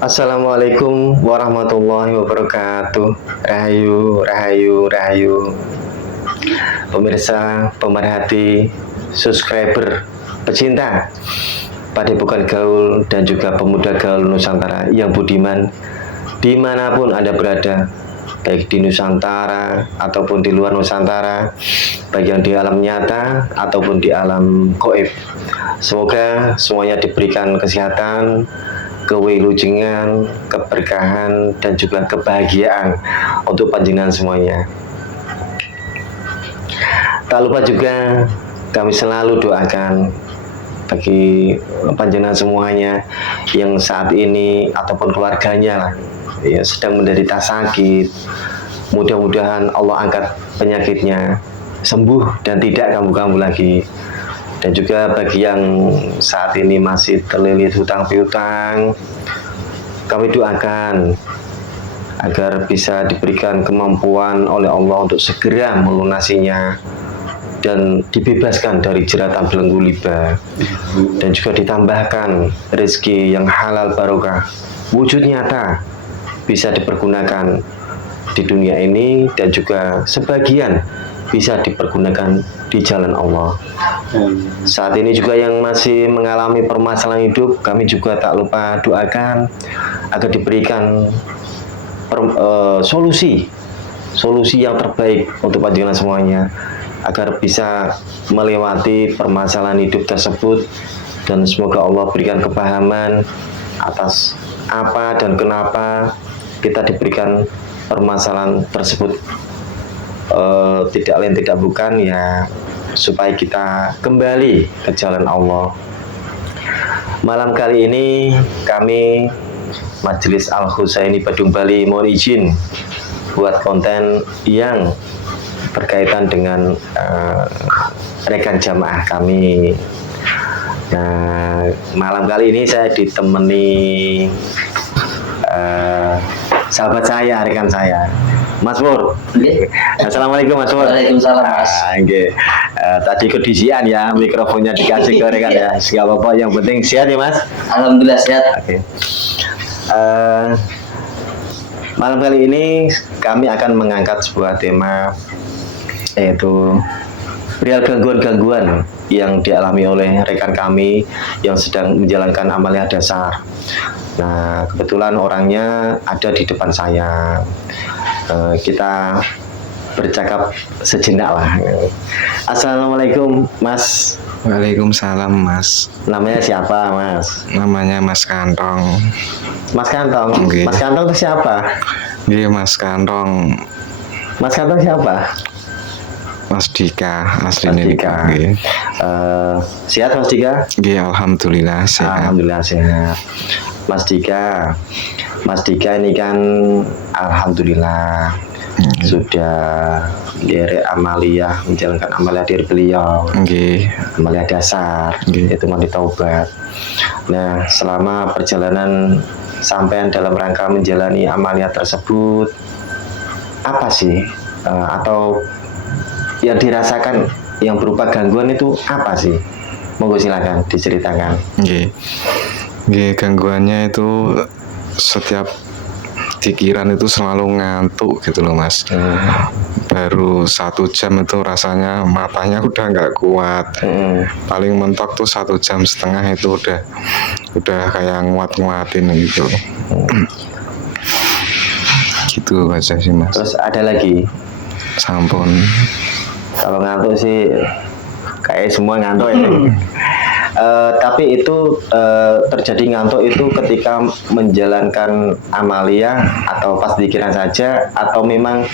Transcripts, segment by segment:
Assalamualaikum warahmatullahi wabarakatuh. Rahayu, rahayu, rahayu. Pemirsa, pemerhati, subscriber, pecinta Padepokan Gaul dan juga pemuda gaul Nusantara yang budiman dimanapun Anda berada, baik di Nusantara ataupun di luar Nusantara, baik yang di alam nyata ataupun di alam gaib. Semoga semuanya diberikan kesehatan, kewilujengan, keberkahan, dan juga kebahagiaan untuk panjenengan semuanya. Tak lupa juga kami selalu doakan bagi panjenengan semuanya yang saat ini ataupun keluarganya lah ya sedang menderita sakit. Mudah-mudahan Allah angkat penyakitnya, sembuh dan tidak kambuh-kambuh lagi. Dan juga bagi yang saat ini masih terlilit hutang piutang, kami doakan agar bisa diberikan kemampuan oleh Allah untuk segera melunasinya dan dibebaskan dari jeratan belenggu liba, dan juga ditambahkan rezeki yang halal barokah, wujud nyata bisa dipergunakan di dunia ini dan juga sebagian bisa dipergunakan di jalan Allah. Saat ini juga yang masih mengalami permasalahan hidup, kami juga tak lupa doakan agar diberikan solusi yang terbaik untuk panjenengan semuanya, agar bisa melewati permasalahan hidup tersebut, dan semoga Allah berikan kepahaman atas apa dan kenapa kita diberikan permasalahan tersebut. Tidak lain tidak bukan ya supaya kita kembali ke jalan Allah. Malam kali ini kami Majelis Al-Husaini Badung Bali mohon izin buat konten yang berkaitan dengan rekan jamaah kami. Nah, malam kali ini saya ditemani sahabat saya, rekan saya, Mas Pur. Assalamualaikum Mas Pur. Waalaikumsalam Mas. Tadi kedisian ya, mikrofonnya dikasih ke rekan ya. Gak apa-apa, yang penting sehat ya Mas. Alhamdulillah sehat. Malam kali ini kami akan mengangkat sebuah tema, yaitu perihal gangguan-gangguan yang dialami oleh rekan kami yang sedang menjalankan amalia dasar. Nah, kebetulan orangnya ada di depan saya. Kita bercakap sejenak lah. Assalamualaikum Mas. Waalaikumsalam Mas. Namanya siapa Mas? Namanya Mas Kantong. Mas Kantong? Okay. Mas Kantong itu siapa? Iya Mas Kantong. Mas Kantong siapa? Mas Dika, asli Mas Dika. Okay. Sehat Mas Dika? Iya, alhamdulillah sehat. Alhamdulillah sehat. Mas Dika ini kan alhamdulillah sudah dari amalia, menjalankan amalia diri beliau. Amalia dasar, yaitu mandi taubat. Nah, selama perjalanan sampean dalam rangka menjalani amalia tersebut, apa sih atau yang dirasakan yang berupa gangguan itu apa sih? Monggo silakan diceritakan. Gangguannya itu setiap pikiran itu selalu ngantuk gitu loh Mas. Baru 1 jam itu rasanya matanya udah nggak kuat. Paling mentok tuh 1,5 jam itu udah kayak nguat-nguatin gitu. Gitu aja sih Mas. Terus ada lagi? Sampun. Kalau ngantuk sih kayak semua ngantuk ya. Tapi itu terjadi ngantuk itu ketika menjalankan amalia atau pas pikiran saja, atau memang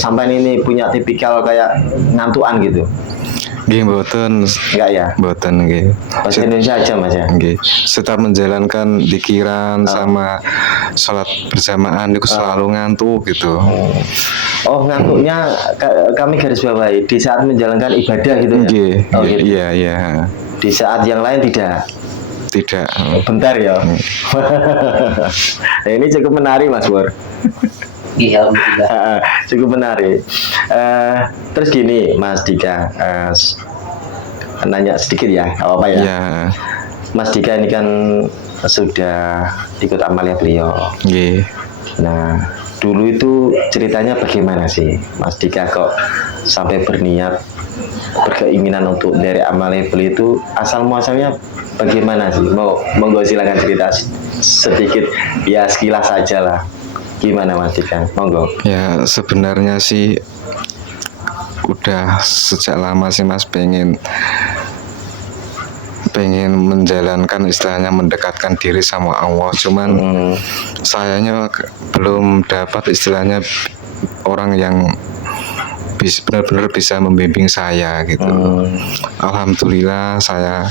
sampai ini punya tipikal kayak ngantuan gitu? Nggih mboten. Enggak ya? Mboten nggih. Bahasa Indonesia aja Mas ya? Nggih. Setiap menjalankan pikiran sama sholat berjamaah itu selalu ngantuk gitu. Oh, ngantuknya kami garis bawahi di saat menjalankan ibadah gitu ya? Nggih. Oh, gitu. Iya. Di saat yang lain tidak? Tidak. Bentar ya. Nah, ini cukup menarik Mas Pur. Iya, alhamdulillah. Cukup menarik. Terus gini Mas Dika, nanya sedikit ya, apa ya? Ya. Mas Dika ini kan sudah ikut amalia beliau. Nggih. Nah, dulu itu ceritanya bagaimana sih Mas Dika kok sampai berniat berkeinginan untuk dari amalia beliau itu asal muasalnya bagaimana sih? Monggo silakan cerita sedikit ya sekilas saja lah. Gimana Mas Dika? Monggo. Ya sebenarnya sih udah sejak lama sih Mas pengen menjalankan istilahnya mendekatkan diri sama Allah, cuman sayanya belum dapat istilahnya orang yang benar-benar bisa membimbing saya gitu. Alhamdulillah saya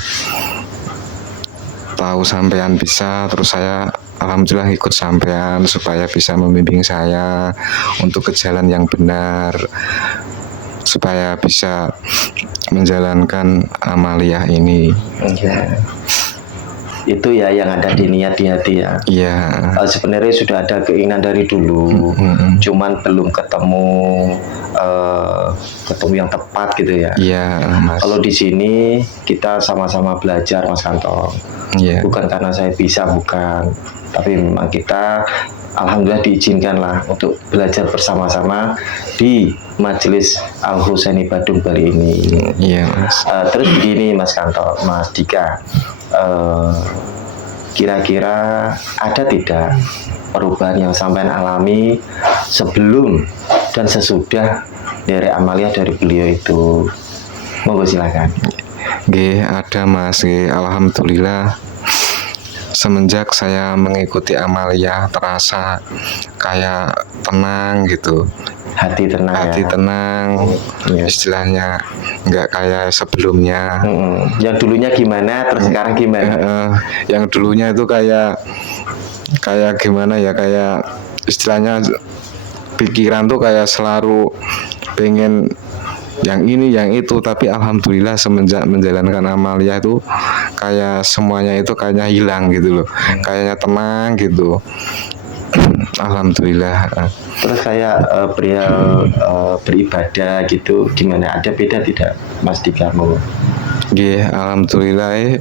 tahu sampean bisa, terus saya alhamdulillah ikut sampean supaya bisa membimbing saya untuk ke jalan yang benar, supaya bisa menjalankan amaliyah ini. Ya. Itu ya yang ada di niat di hati ya. Iya. Sebenarnya sudah ada keinginan dari dulu, cuman belum ketemu yang tepat gitu ya. Iya, Mas. Kalau di sini kita sama-sama belajar Mas Kanto. Iya. Bukan karena saya bisa, bukan, tapi memang kita alhamdulillah diizinkan lah untuk belajar bersama-sama di Majelis Al Husaini Badung Bali ini. Iya, Mas. Terus begini Mas Kanto, Mas Dika, kira-kira ada tidak perubahan yang sampean alami sebelum dan sesudah dari amalia dari beliau itu? Monggo silakan. Nggih, ada Mas. Nggih, alhamdulillah semenjak saya mengikuti amalia terasa kayak tenang gitu. Hati tenang. Hati ya. tenang, istilahnya nggak kayak sebelumnya. Yang dulunya gimana, terus sekarang gimana? Yang dulunya itu kayak gimana ya, kayak istilahnya pikiran tuh kayak selalu pengen yang ini yang itu, tapi alhamdulillah semenjak menjalankan amalia itu kayak semuanya itu kayaknya hilang gitu loh, kayaknya tenang gitu. Alhamdulillah. Terus saya beribadah gitu gimana, ada beda tidak Mas Dika? Nggih, alhamdulillah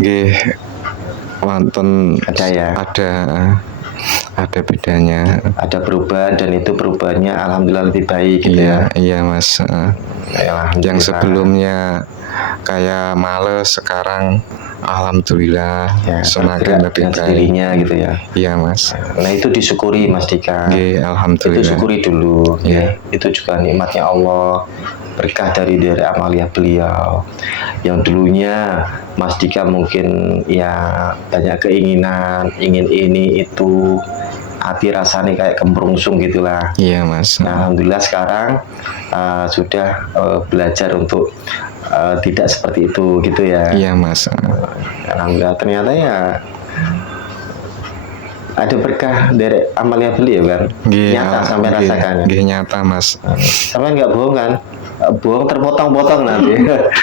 nggih wonten Ada ya? Ada bedanya. Ada perubahan, dan itu perubahannya alhamdulillah lebih baik gitu Iya, ya. iya Mas. Yang sebelumnya kayak males, sekarang alhamdulillah Ya, semakin lebih dengan baik. sendirinya gitu ya. Iya Mas. Nah itu disyukuri Mas Dika. Nggih, alhamdulillah. Itu syukuri dulu. Iya. Itu juga nikmatnya Allah, berkah dari amalia beliau. Yang dulunya Mas Dika mungkin ya banyak keinginan, ingin ini itu, hati rasanya kayak kemrungsung gitulah. Iya Mas. Nah, alhamdulillah sekarang sudah belajar untuk tidak seperti itu gitu ya. Iya Mas. Alhamdulillah ternyata ya ada berkah dari amalia beliau kan. Nyata sampai rasakannya. Nggih, nyata Mas. Sampai nggak bohong kan? Bohong terpotong-potong nanti.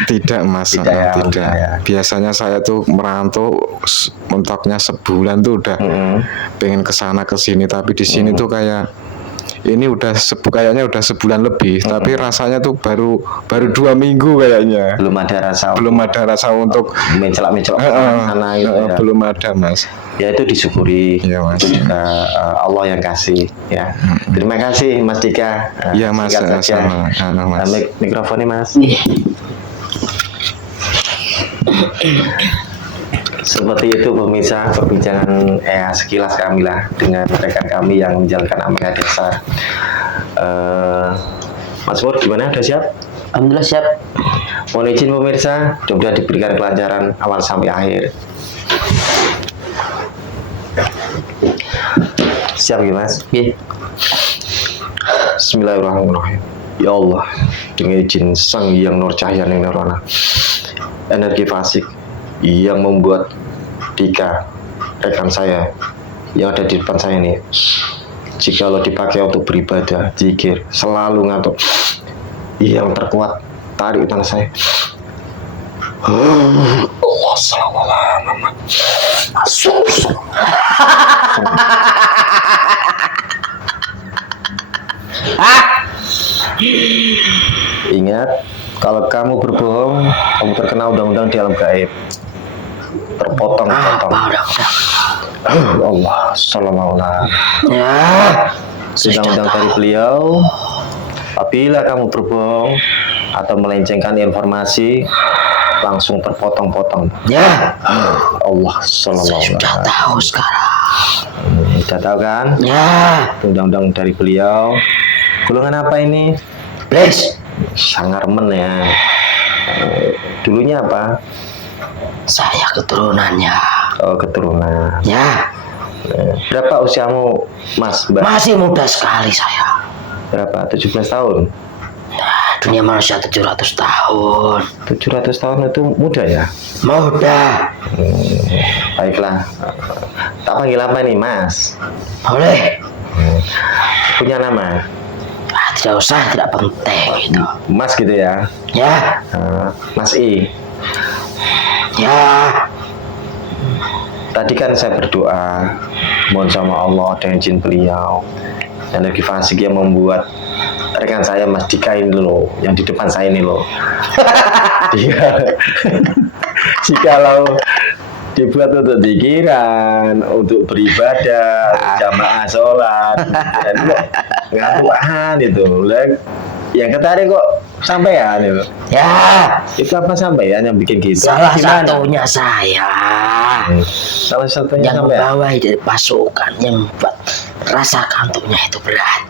Tidak Mas, Tidak ya, tidak. ya. Biasanya saya tuh merantau mentoknya sebulan tuh udah pengen kesana kesini, tapi di sini tuh kayak ini kayaknya udah sebulan lebih, tapi rasanya tuh baru 2 minggu kayaknya. Belum ada rasa untuk mencelak-mencelak sana gitu ya. Belum ada Mas. Ya itu disyukuri. Iya Mas. Itu juga Allah yang kasih ya. Terima kasih Mas Dika. Iya Mas, singkat saja. sama Mas. Mikrofonnya Mas. Seperti itu pemirsa perbincangan sekilas kami lah dengan rekan kami yang menjalankan amalia dasar. Mas Pur gimana, udah siap? Alhamdulillah siap. Mohon izin pemirsa, mudah-mudahan diberikan kelancaran awal sampai akhir. Siap ya Mas? Nggih. Bismillahirrahmanirrahim. Ya Allah, dengan izin Sang Hyang Nur Cahya Nirwana, energi fasik yang membuat Dika, rekan saya yang ada di depan saya ini, jika lo dipakai untuk beribadah, zikir, selalu ngantuk, yang terkuat tarik tangan saya. Allah sallallahu masuk. Ingat, kalau kamu berbohong, kamu terkena undang-undang di alam gaib. terpotong-potong. Udah. Allah, sallallahu alaihi. Ya, Undang-undang dari beliau, apabila kamu berbohong atau melencengkan informasi, langsung terpotong-potong. Ya, Allah, sallallahu alaihi. sudah tahu sekarang. Sudah tahu kan? Ya, Undang-undang dari beliau. Golongan apa ini? please. Sangarmen ya. Dulunya apa? Saya keturunannya. Oh, keturunan. Ya, Berapa usiamu, Mas? Mbak? masih muda sekali saya. Berapa? 17 tahun? Nah, dunia manusia 700 tahun. 700 tahun itu muda ya? Muda. Baiklah. Tak panggil apa nih, Mas? Boleh. Punya nama? Tidak usah, tidak penting itu. Mas gitu ya? Ya, Mas I. ya. Tadi kan saya berdoa, mohon sama Allah dengan izin beliau, energi fasik yang membuat rekan saya Mas Dika ini loh, yang di depan saya ini loh. Jikalau dibuat untuk pikiran, untuk beribadah, jamaah sholat, dan ngantukan itu, yang ketarik kok sampean itu. Ya, Itu apa sampean yang bikin gitu? salah Gimana? satunya saya Salah satunya yang sampean. membawahi dari pasukan yang membuat rasa kantuknya itu berat.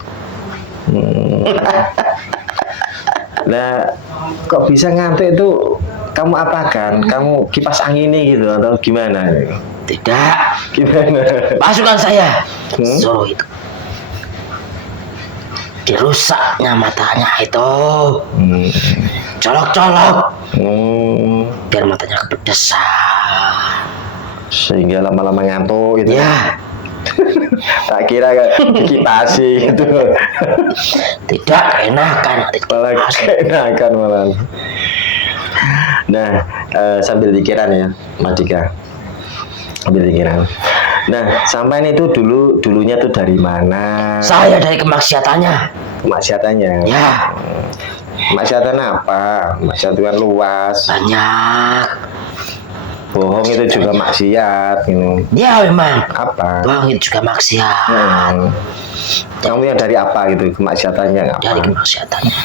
Nah, kok bisa ngantuk itu kamu apakan? Kamu kipas angin ini gitu atau gimana? Tidak, Gimana? pasukan saya Hmm? suruh itu dirusaknya matanya itu, colok-colok biar matanya kepedesan. Sehingga lama-lama ngantuk gitu. Ya, Tak kira kan dikipasi gitu. tidak enakan. Malah keenakan malah. Nah, sambil pikiran ya, Mas Dika. Sambil pikiran. Nah, sampai itu dulunya tuh dari mana? Saya dari kemaksiatannya. Kemaksiatannya. Ya, Kemaksiatan apa? Maksiatan kan luas. banyak. Bohong itu juga maksiat gitu. Ya memang. Apa? Bohong itu juga maksiat. Kamu yang dari apa gitu kemaksiatannya apa? Dari kemaksiatannya.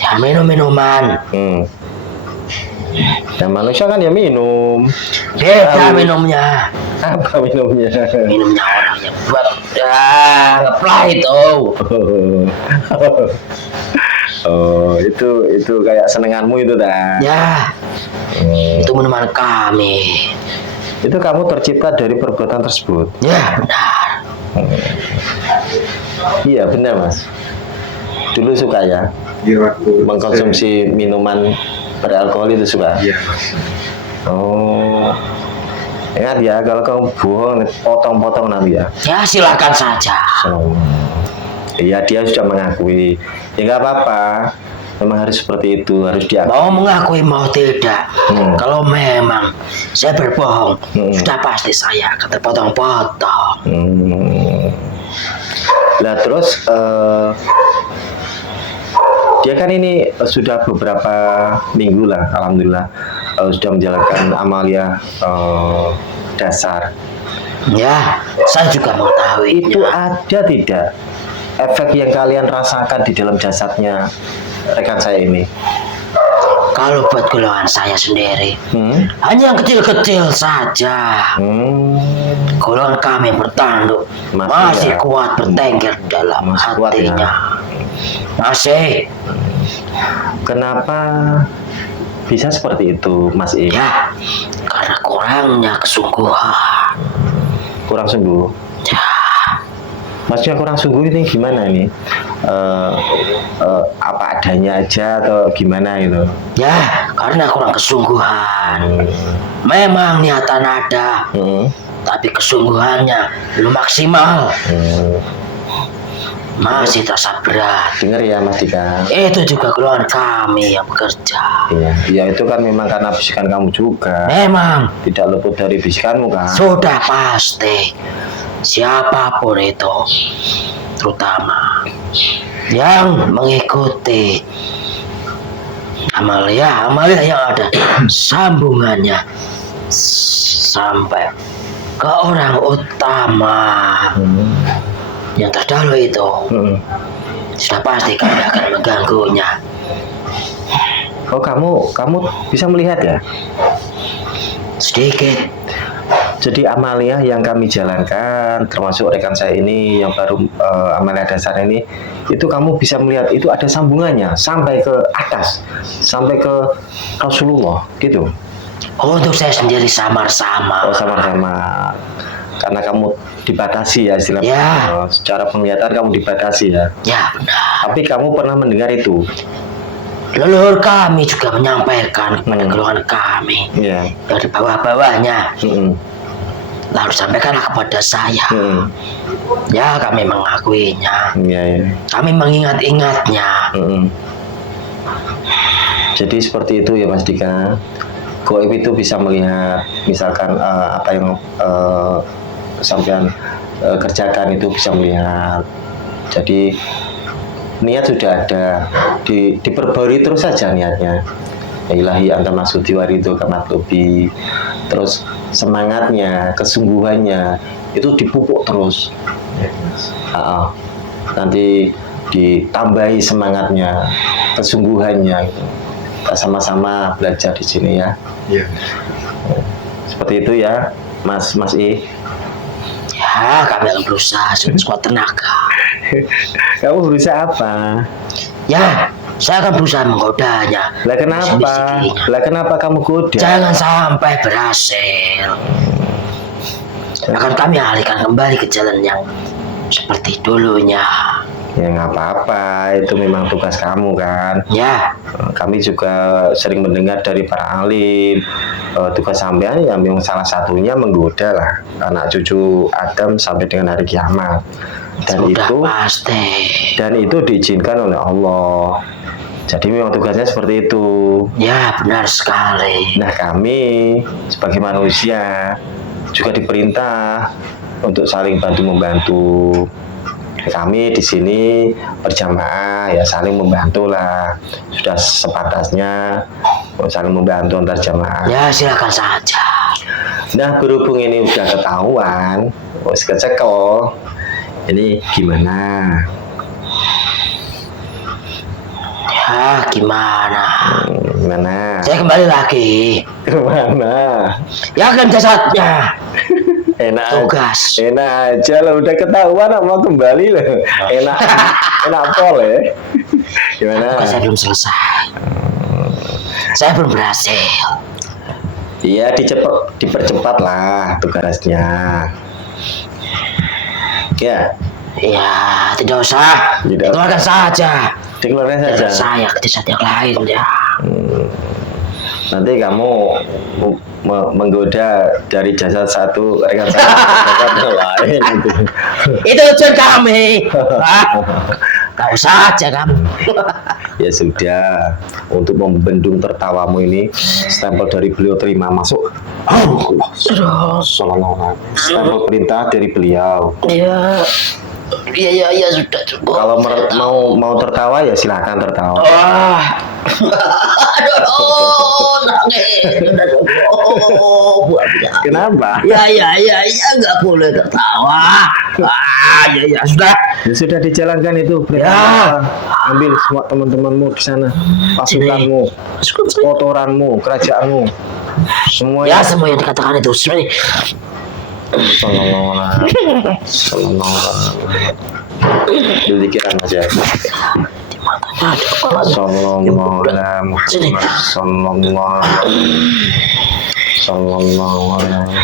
Ya minum-minuman. Dan manusia kan ya minum. Beda minumnya. Apa minumnya? Minumnya orang yang buat ngeplay itu. Oh, itu kayak senenganmu itu dah. Ya, itu minuman kami. Itu kamu tercipta dari perbuatan tersebut. Ya benar. Iya benar Mas. Dulu suka ya mengkonsumsi minuman beralkohol itu suka. Iya Mas. Oh, ingat ya kalau kamu bohong potong-potong nanti ya. Ya silakan saja. Oh. Iya dia sudah mengakui. Ya nggak apa-apa. Memang harus seperti itu, harus diakui. Mau mengakui mau tidak. Kalau memang saya berbohong, sudah pasti saya akan terpotong-potong. Nah terus dia kan ini sudah beberapa minggu lah, alhamdulillah sudah menjalankan amalia dasar. Ya, saya juga mengetahui. Itu ada tidak efek yang kalian rasakan di dalam jasadnya rekan saya ini? Kalau buat golongan saya sendiri, hanya yang kecil-kecil saja. Golongan kami yang bertanduk masih ya? kuat bertengger dalam Masih kuat ya? hatinya. Masih. Kenapa bisa seperti itu, Mas I? Ya, karena kurangnya kesungguhan. Kurang sungguh. Ya, Maksudnya kurang sungguh ini gimana nih? Apa adanya aja atau gimana gitu? ya, karena kurang kesungguhan. Memang niatan ada, tapi kesungguhannya belum maksimal. Masih terasa berat. Dengar ya Mas Dika. Itu juga golongan kami yang bekerja. Iya, ya itu kan memang karena bisikan kamu juga. Memang Tidak luput dari bisikanmu kan. sudah pasti siapapun itu, terutama yang mengikuti amalia yang ada sambungannya sampai ke orang utama yang terdahulu itu, sudah pasti kami akan mengganggunya. Oh, kamu bisa melihat ya? Sedikit. Jadi Amalia yang kami jalankan, termasuk rekan saya ini yang baru Amalia dasar ini, itu kamu bisa melihat itu ada sambungannya sampai ke atas, sampai ke Rasulullah, gitu. Untuk saya sendiri samar-samar. Oh, sama-sama. Karena kamu dibatasi ya istilahnya. Ya. Secara penglihatan kamu dibatasi ya. Ya benar. Tapi kamu pernah mendengar itu? Leluhur kami juga menyampaikan kepada golongan kami Iya. dari bawah-bawahnya. Mm-mm. Lalu sampaikanlah kepada saya. Ya, kami mengakuinya. Iya, iya. Kami mengingat-ingatnya. Jadi seperti itu ya Mas Dika. Goib itu bisa melihat, misalkan apa yang sampean kerjakan itu bisa melihat. Jadi niat sudah ada, diperbarui terus saja niatnya. Ya ilahi anta maksudi warido kamatlubi. Terus semangatnya, kesungguhannya itu dipupuk terus. Nanti ditambahi semangatnya, kesungguhannya gitu. Kita sama-sama belajar di sini ya. Iya. Seperti itu ya, Mas I. Ya, kami akan berusaha sekuat tenaga. Kamu berusaha apa? Ya, saya akan berusaha menggodanya. Lah kenapa? Bisik-bisikinya. Lah kenapa kamu goda? Jangan sampai berhasil. Akan kami alihkan kembali ke jalan yang seperti dulunya. Ya nggak apa-apa, itu memang tugas kamu kan. Ya, Kami juga sering mendengar dari para alim, tugas sampean ya memang salah satunya menggoda lah anak cucu Adam sampai dengan hari kiamat. Dan sudah itu pasti. dan itu diizinkan oleh Allah. Jadi memang tugasnya seperti itu. Ya, benar sekali. Nah, kami sebagai manusia juga diperintah untuk saling bantu membantu. Kami di sini berjamaah ya saling membantu lah. Sudah sepatasnya saling membantu antar jamaah. Ya, silakan saja. Nah, berhubung ini udah ketahuan, wis kecekel. Ini gimana? Ya, gimana? Gimana? Saya kembali lagi. Kemana? Ya kan jasadnya. Enak Tugas. enak aja lah, udah ketahuan mau kembali loh. Enak pol ya. Gimana? Tugas saya belum selesai. Saya belum berhasil. Iya, dipercepat lah tugasnya. Ya, Ya, tidak usah. Tidak. Keluarkan saja. dikeluarkan Jangan saja. saya ke jasad yang lain ya. Nanti kamu menggoda dari jasad satu rekan saya ke jasad yang lain gitu. Itu tujuan kami. Kau saja kamu. Ya sudah, untuk membendung tertawamu ini, stempel dari beliau terima masuk. Sallallahu. Stempel perintah dari beliau. Ya. Ya sudah cukup. Kalau mau tertawa ya silakan tertawa. Wah. Aduh, nangis. Sudah cukup. Kenapa? Ya, nggak boleh tertawa. Ya, sudah. Ya sudah dijalankan itu perintah. Ya. Ambil semua teman-temanmu di sana, pasukanmu, kotoranmu, kerajaanmu, semua. Ya, semua yang dikatakan itu sini. Sallallahu alaihi pikiran aja. Di matanya ada kepala. Sallallahu alaihi Sini. Sallallahu alaihi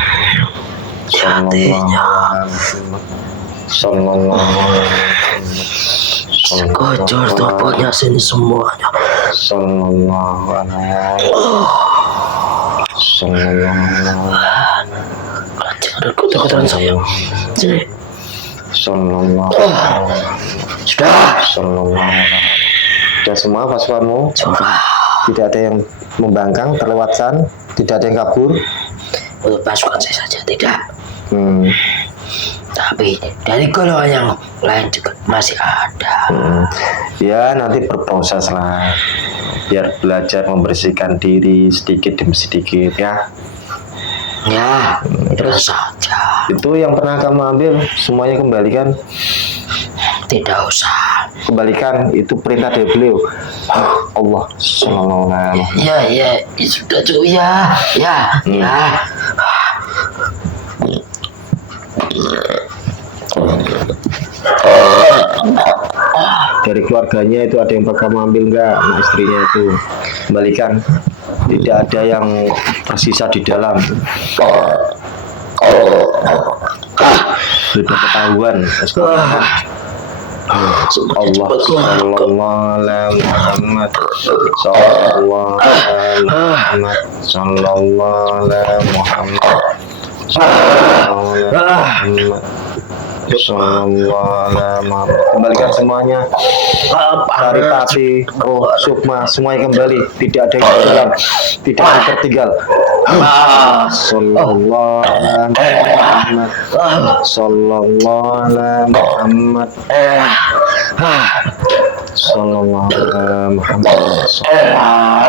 Sekojor tubuhnya sini semuanya. Sallallahu alaihi Ada kotoran saya. Sini. Sallallahu Sudah. Sudah semua pasukanmu? Sudah. Tidak ada yang membangkang, terlewatkan, tidak ada yang kabur. Untuk pasukan saya saja tidak. Hmm. Tapi dari golongan yang lain juga masih ada. Ya nanti berproses lah, biar belajar membersihkan diri sedikit demi sedikit ya. Ya, terus saja. Itu yang pernah kamu ambil semuanya kembalikan. Tidak usah. Kembalikan, itu perintah dari beliau. Allah Sallallahu Alaihi Wasallam. Ya, sudah cukup ya. Dari keluarganya itu ada yang kamu ambil enggak? Nah, istrinya itu kembalikan. Tidak ada yang tersisa di dalam. Sudah ketahuan. Allah Sallallahu Alaihi Muhammad Sallallahu Alaihi Muhammad Sallallahu Alaihi Muhammad Sallallahu Alaihi Muhammad Sallallahu Alaihi Muhammad. Kembalikan semuanya. Saripati, Roh, Sukma, semuanya kembali. Tidak ada yang hilang, tidak ada yang tertinggal. Sallallahu Alaihi Muhammad Sallallahu Alaihi Muhammad Sallallahu Alaihi Muhammad Sallallahu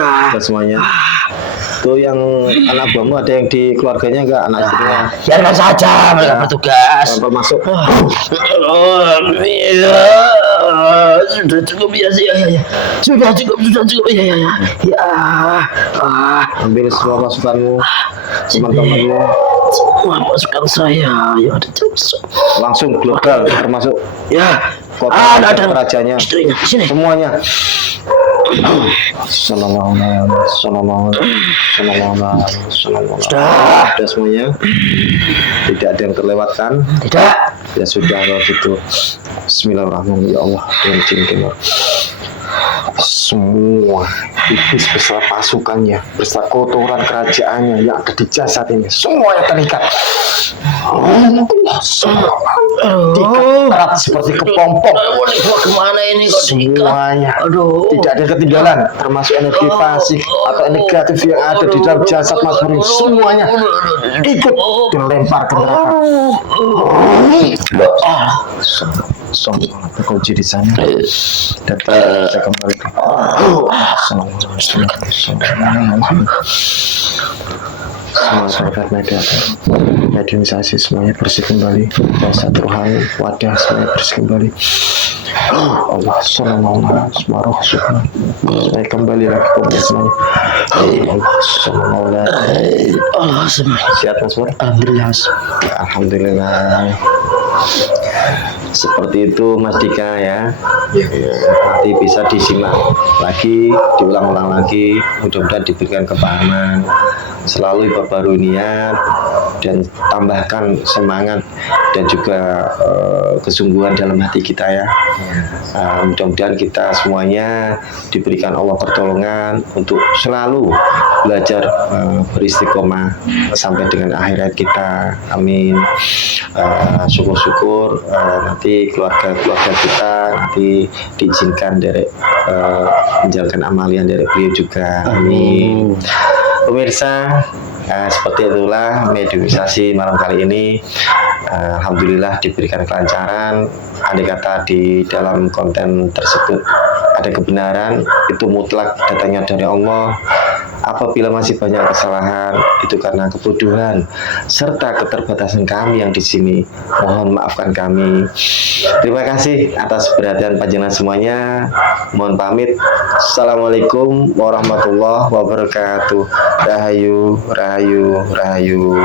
Sudah. semuanya. Tuh yang anak buahmu ada yang di keluarganya enggak? Anak istrinya? Biarkan saja mereka bertugas. Sampai masuk. Sudah cukup ya. Sudah cukup ya. Ambil semua pasukanmu, teman-temanmu, Semua pasukan saya yang ada di langsung global, termasuk ya. kota Ada rajanya, istrinya di sini. semuanya. Sallallahu alaihi wasallam. Sudah. Sudah semuanya. Tidak ada yang terlewatkan. Tidak. Ya sudah kalau gitu. Bismillahirrahmanirrahim. Ya Allah, dengan izin kita. Semua iblis beserta pasukannya, beserta kotoran kerajaannya yang ada di jasad ini, semuanya terikat. Allah diikat erat seperti kepompong. Mau dibawa kemana ini kok diikat? Semuanya. Aduh. Tidak ada yang ketinggalan, termasuk energi fasik atau negatif yang ada di dalam jasad Mas Farid. Semuanya ikut dilempar ke neraka. Semua terkunci di sana dan kita kembali ke semua sahabat mediumisasi semuanya bersih kembali, jasad rohani wadah semuanya bersih kembali. Allah Sallallahu Alaihi Wasallam saya kembali lagi ke semuanya. Allah Sallallahu Alaihi Allah semuanya. Siap Mas Pur? Alhamdulillah. Alhamdulillah. Seperti itu Mas Dika ya. Nanti bisa disimak lagi, diulang-ulang lagi. Mudah-mudahan diberikan kepahaman. Selalu perbarui niat dan tambahkan semangat dan juga kesungguhan dalam hati kita ya. Mudah-mudahan kita semuanya diberikan Allah pertolongan untuk selalu belajar beristiqomah sampai dengan akhirat kita. Amin. Syukur-syukur nanti keluarga kita nanti diizinkan dari menjalankan amalian dari beliau juga. Amin. Pemirsa, seperti itulah mediumisasi malam kali ini. Alhamdulillah diberikan kelancaran. Andai kata di dalam konten tersebut ada kebenaran, itu mutlak datangnya dari Allah. Apabila masih banyak kesalahan, itu karena kebodohan serta keterbatasan kami yang di sini. Mohon maafkan kami. Terima kasih atas perhatian panjenengan semuanya. Mohon pamit. Assalamualaikum warahmatullahi wabarakatuh. Rahayu, rahayu, rahayu.